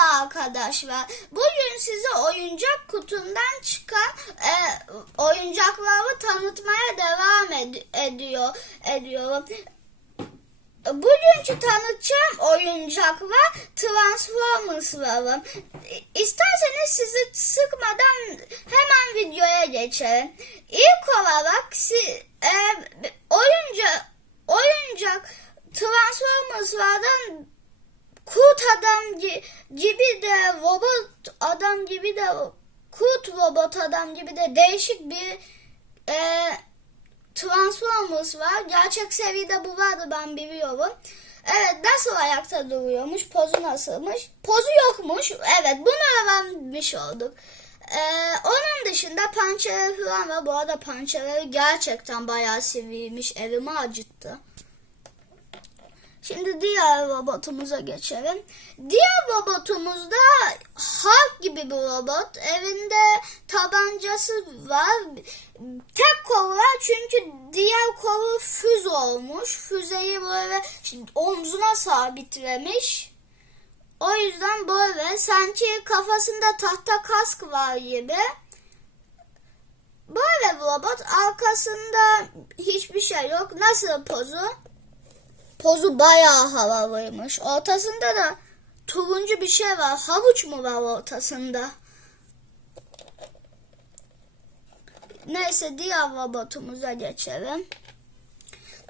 Merhaba arkadaşlar. Bugün size oyuncak kutumdan çıkan e, oyuncakları tanıtmaya devam ed- ediyor ediyorum. Bugünkü tanıtacağım oyuncaklar Transformers'ları. İsterseniz sizi sıkmadan hemen videoya geçelim. İlk olarak si, e, oyuncak oyuncak Transformers'lardan kurt gibi de robot adam gibi de kurt robot adam gibi de değişik bir e, Transformers var. Gerçek seviyede bu vardı ben biliyorum. Evet nasıl ayakta duruyormuş? Pozu nasılmış? Pozu yokmuş. Evet bunu öğrenmiş olduk. Ee, onun dışında pançeleri falan var. Bu arada pançeleri gerçekten bayağı sivriymiş. Evimi acıttı. Şimdi diğer robotumuza geçelim. Diğer robotumuz da Hulk gibi bir robot. Evinde tabancası var. Tek kolu var çünkü diğer kolu füze olmuş. Füzeyi böyle omzuna sabitlemiş. O yüzden böyle sanki kafasında tahta kask var gibi. Böyle bir robot arkasında hiçbir şey yok. Nasıl pozu? Pozu bayağı havalıymış. Ortasında da turuncu bir şey var. Havuç mu var ortasında? Neyse diğer robotumuza geçelim.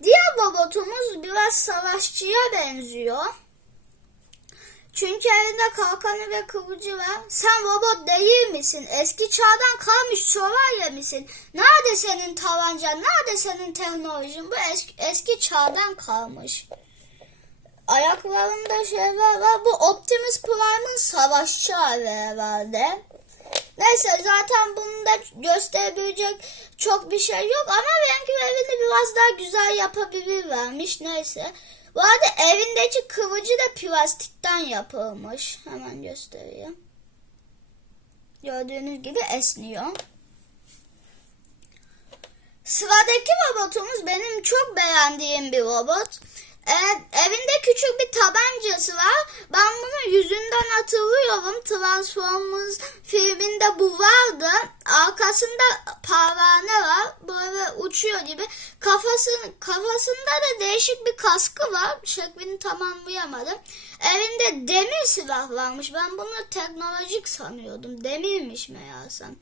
Diğer robotumuz biraz savaşçıya benziyor. Çünkü elinde kalkanı ve kılıcı var. Sen robot değil misin? Eski çağdan kalmış şövalye misin? Nerede senin tabancan? Nerede senin teknolojin? Bu eski, eski çağdan kalmış. Ayaklarında şeyler var. Bu Optimus Prime'ın savaşçı hali herhalde. Neyse zaten bunu da gösterebilecek çok bir şey yok ama renklerini biraz daha güzel yapabilirlermiş. Neyse. Bu arada evindeki kılıcı da plastikten yapılmış. Hemen göstereyim. Gördüğünüz gibi esniyor. Sıradaki robotumuz benim çok beğendiğim bir robot. Ee, evinde küçük bir tabancası var. Ben bunu yüzünden hatırlıyorum. Transformers filminde bu vardı. Arkasında parvane var. Böyle uçuyor gibi. Kafasın, kafasında da değişik bir kaskı var. Şeklini tamamlayamadım. Evinde demir silah varmış. Ben bunu teknolojik sanıyordum. Demirmiş meğersem.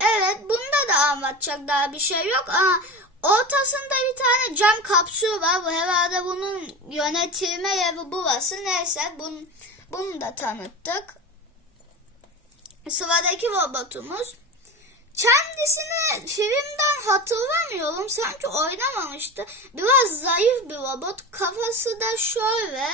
Evet bunda da anlatacak daha bir şey yok ama ortasında bir tane cam kapsül var. Bu herhalde bunun yönetilme yeri burası. Neyse bunu, bunu da tanıttık. Sıradaki robotumuz. Kendisini filmden hatırlamıyorum. Sanki oynamamıştı. Biraz zayıf bir robot. Kafası da şöyle.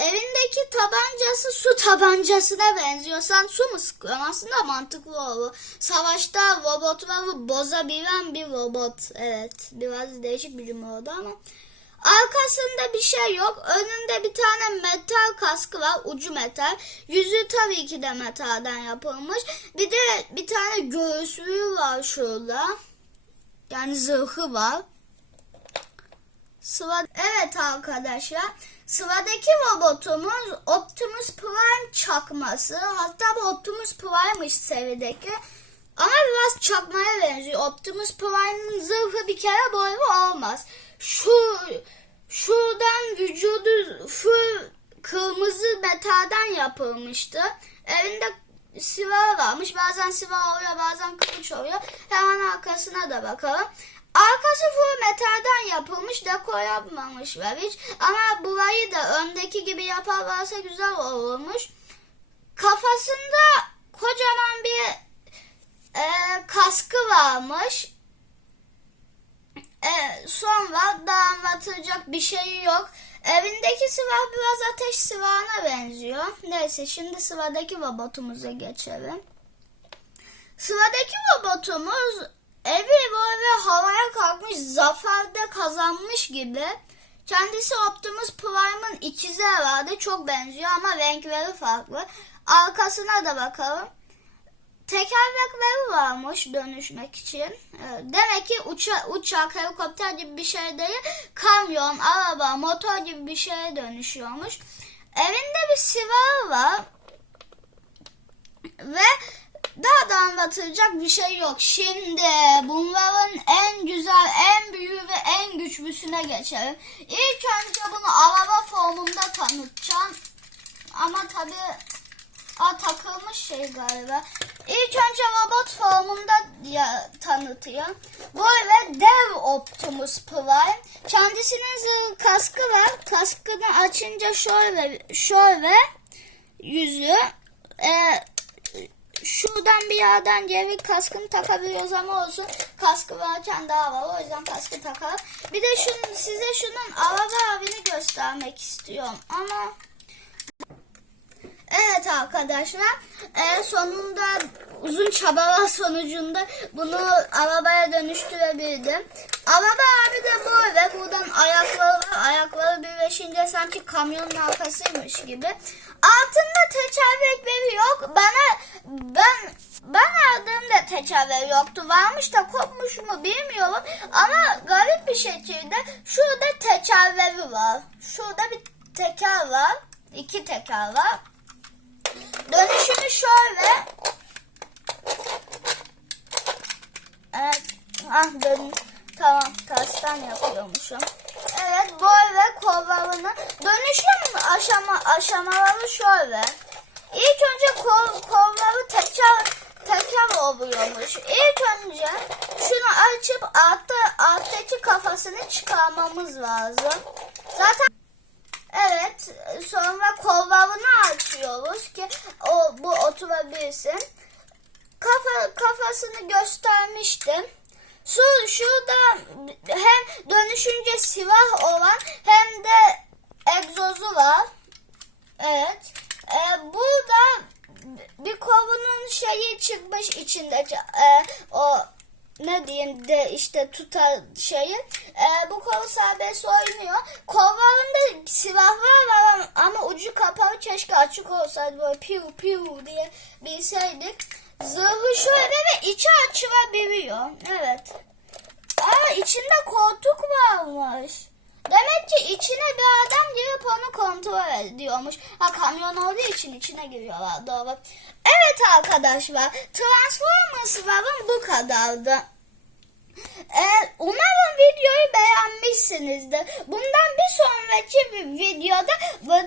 Evindeki tabancası su tabancasına benziyor. Sen su mu sıkıyorsun? Aslında mantıklı olur. Savaşta robotları bozabilen bir robot. Evet. Biraz değişik bir cümle oldu ama. Arkasında bir şey yok. Önünde bir tane metal kaskı var. Ucu metal. Yüzü tabii ki de metalden yapılmış. Bir de bir tane göğüslüğü var şurada. Yani zırhı var. Sıra... Evet arkadaşlar. Sıradaki robotumuz Optimus Prime çakması. Hatta bu Optimus Prime'mış seviyedeki. Ama biraz çakmaya benziyor. Optimus Prime'ın zırhı bir kere böyle olmaz. Şu şuradan vücudu full kırmızı metalden yapılmıştı. Evinde silah varmış. Bazen silah oluyor bazen kılıç oluyor. Hemen arkasına da bakalım. Arkası full metalden yapılmış, dekor yapmamışlar hiç. Ama burayı da öndeki gibi yaparlarsa güzel olurmuş. Kafasında kocaman bir e, kaskı varmış. E, sonra da anlatacak bir şey yok. Evindeki silah biraz ateş silahına benziyor. Neyse şimdi sıradaki robotumuza geçelim. Sıradaki robotumuz evi böyle havaya kalkmış zaferde kazanmış gibi. Kendisi Optimus Prime'ın ikizi herhalde çok benziyor ama renkleri farklı. Arkasına da bakalım. Tekerlekleri varmış dönüşmek için. Ee, Demek ki uça uçak, helikopter gibi bir şey değil. Kamyon, araba, motor gibi bir şeye dönüşüyormuş. Evinde bir silahı var. Ve daha da anlatılacak bir şey yok. Şimdi bunların en güzel, en büyüğü ve en güçlüsüne geçelim. İlk önce bunu araba formunda tanıtacağım. Ama tabi Aa, takılmış şey galiba. İlk önce robot formunda ya, tanıtıyor. Böyle dev Optimus Prime. Kendisinin kaskı var. Kaskını açınca şöyle şöyle yüzü e, şuradan bir yerden geri kaskını takabiliyoruz ama olsun kaskı varken daha var o yüzden kaskı takalım. Bir de şunu, size şunun araba abini göstermek istiyorum ama Evet arkadaşlar e, sonunda uzun çabalar sonucunda bunu arabaya dönüştürebildim. Araba abi de böyle buradan ayakları var. Ayakları birleşince sanki kamyonun arkasıymış gibi. Altında tekerlekleri yok. Bana ben ben aldığımda tekerleği yoktu. Varmış da kopmuş mu bilmiyorum. Ama garip bir şekilde şurada tekerleri var. Şurada bir teker var. iki teker var. Dönüşünü şöyle. Evet. Ah dön. Tamam tersten yapıyormuşum. Evet böyle kollarını. Dönüşüm aşama aşamaları şöyle. İlk önce kol, kolları teker teker oluyormuş. İlk önce şunu açıp altta alttaki kafasını çıkarmamız lazım. Zaten Evet, sonra kollarını açıyoruz ki o bu oturabilsin. Kafa kafasını göstermiştim. Şu şurada hem dönüşünce silah olan hem de egzozu var. Evet. Ee, burada bir kovunun şeyi çıkmış içindeki e, o ne diyeyim de işte tutar şeyi. E, bu kol serbest oynuyor. Kollarında silahlar var ama ucu kapalı keşke açık olsaydı böyle piu piu diye bilseydik. Zırhı şöyle ve içi açılabiliyor. Evet. Aa içinde koltuk varmış. İçine bir adam girip onu kontrol ediyormuş. Ha kamyon olduğu için içine giriyorlar doğru. Evet arkadaşlar Transformers varım bu kadardı. Ee, umarım videoyu beğenmişsinizdir. Bundan bir sonraki bir videoda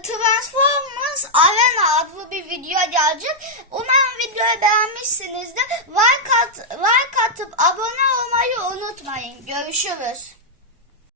Transformers Arena adlı bir video gelecek. Umarım videoyu beğenmişsinizdir. Like, at, like atıp abone olmayı unutmayın. Görüşürüz.